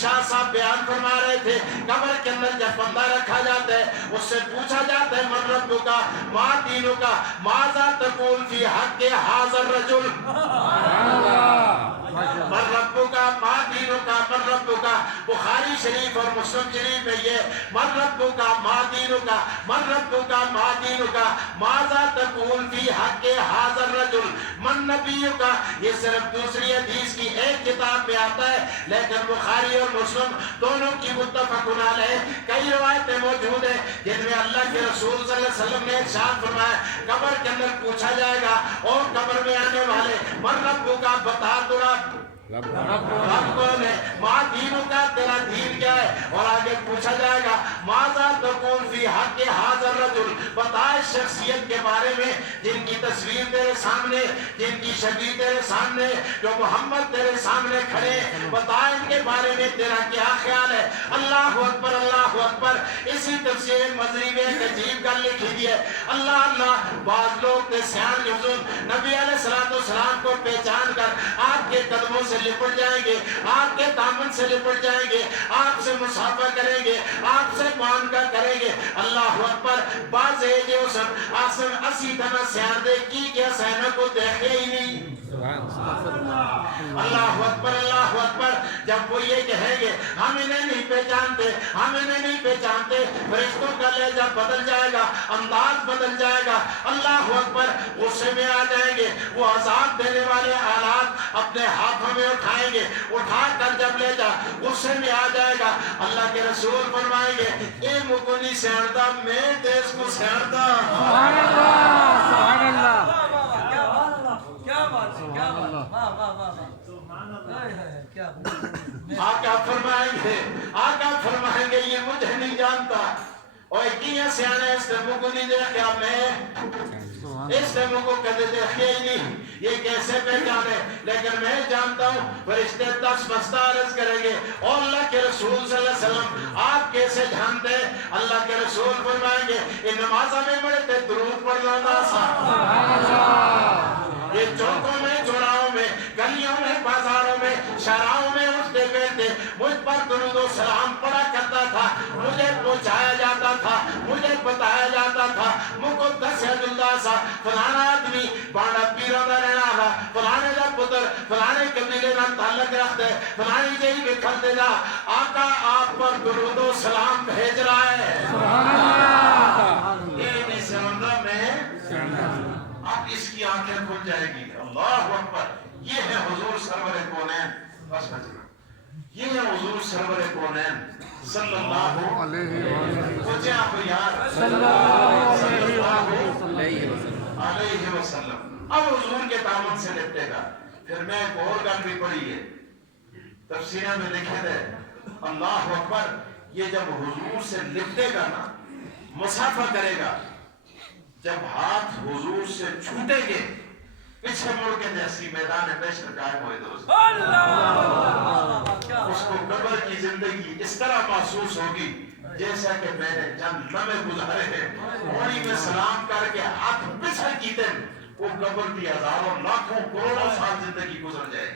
شاہ صاحب بیان فرما رہے تھے قبر کے اندر جب بندہ رکھا جاتا ہے اس سے پوچھا جاتا ہے من ربک ما دینک ماذا تقول فی حق ھذا الرجل من ربک ما دینک من ربک بخاری شریف اور مسلم شریف میں یہ من ربک ما دینک من ربک ما دینک ماذا تقول فی حق ھذا الرجل من نبیک یہ صرف دوسری حدیث کی ایک کتاب میں آتا ہے لیکن بخاری اور مسلم دونوں کی متفق علیہ کئی روایتیں موجود ہیں جن میں اللہ کے رسول صلی اللہ علیہ وسلم نے ارشاد فرمایا قبر کے اندر پوچھا جائے گا اور قبر میں آنے والے من ربک بتا تو رب کون ہے ماں دینوں کا تیرا دین کیا ہے اور آگے پوچھا جائے گا ماذا تقول فی حق ھذا الرجل بتائے شخصیت کے بارے میں جن کی تصویر تیرے سامنے جن کی شکل تیرے سامنے جو محمد تیرے سامنے کھڑے بتائے ان کے بارے میں تیرا کیا خیال ہے اللہ اکبر اللہ اکبر اسی تفسیر مزری میں ایک عجیب گل لکھی ہے اللہ اللہ بعض لوگ کے سیان حضور نبی علیہ السلام کو پہچان کر آپ کے قدموں سے لپٹ جائیں گے آپ کے دامن سے لپٹ جائیں گے آپ سے مصافحہ کریں گے آپ سے معانقہ کریں گے اللہ اکبر بعض ہے جو سن آسن اسی طرح سیان دے کی کیا سینہ کو دیکھے ہی نہیں اللہ اکبر جب وہ یہ کہیں گے ہم انہیں نہیں پہچانتے ہم انہیں نہیں پہچانتے فرشتوں کا لہجہ بدل جائے گا انداز بدل جائے گا اللہ اکبر غصے میں آ جائیں گے وہ عذاب دینے والے آلات اپنے ہاتھوں میں اٹھائیں گے اٹھا کر جب لے جا غصے میں آ جائے گا اللہ کے رسول فرمائیں گے اے مکنی سیاردہ میں دیس کو سیاردہ سبحان اللہ سبحان اللہ آقا فرمائیں گے یہ مجھے نہیں جانتا اور کیا سیانے اس دموں کو نہیں دیکھا میں اس دموں کو کدے دیکھے ہی نہیں یہ کیسے پہچانے لیکن میں جانتا ہوں فرشتے 10 مسئلہ عرض کریں گے اور اللہ کے رسول صلی اللہ علیہ وسلم آپ کیسے جانتے ہیں اللہ کے رسول فرمائیں گے ان نمازہ میں بڑے تھے درود پڑھنا تھا یہ چوکوں میں چوراہوں میں گلیوں میں بازاروں میں شہراؤں میں اٹھتے بیٹھتے مجھ پر درود و سلام پڑا کرتا تھا مجھے پہنچایا جاتا تھا مجھے بتایا جاتا تھا مقدس عبداللہ سا فلانا آدمی بانڈا پیروں کا رہنا تھا فلانے کا پتر فلانے قبیلے کا تعلق رکھتے فلانی جہی بکھر دے جا آقا آپ پر درود و سلام بھیج رہا ہے سبحان اللہ یہ سمندر میں اب اس کی آنکھیں کھل جائے گی اللہ اکبر یہ ہے حضور سرور کونین بس یہ ہے حضور سرور کونین صلی اللہ علیہ وسلم اب حضور کے دامن سے لپٹے گا پھر میں ایک اور گل بھی پڑھی ہے تفسیریں میں لکھے تھے اللہ اکبر یہ جب حضور سے لپٹے گا نا مصافحہ کرے گا جب ہاتھ حضور سے چھوٹے گے پیچھے مڑ کے جیسی میدان بشر قائم ہوئے دوست اس کو قبر کی زندگی اس طرح محسوس ہوگی جیسا کہ میں نے چند لمحے گزارے ہیں وہی میں سلام کر کے ہاتھ پیچھے کیتے وہ قبر کی ہزاروں لاکھوں کروڑوں سال زندگی گزر جائے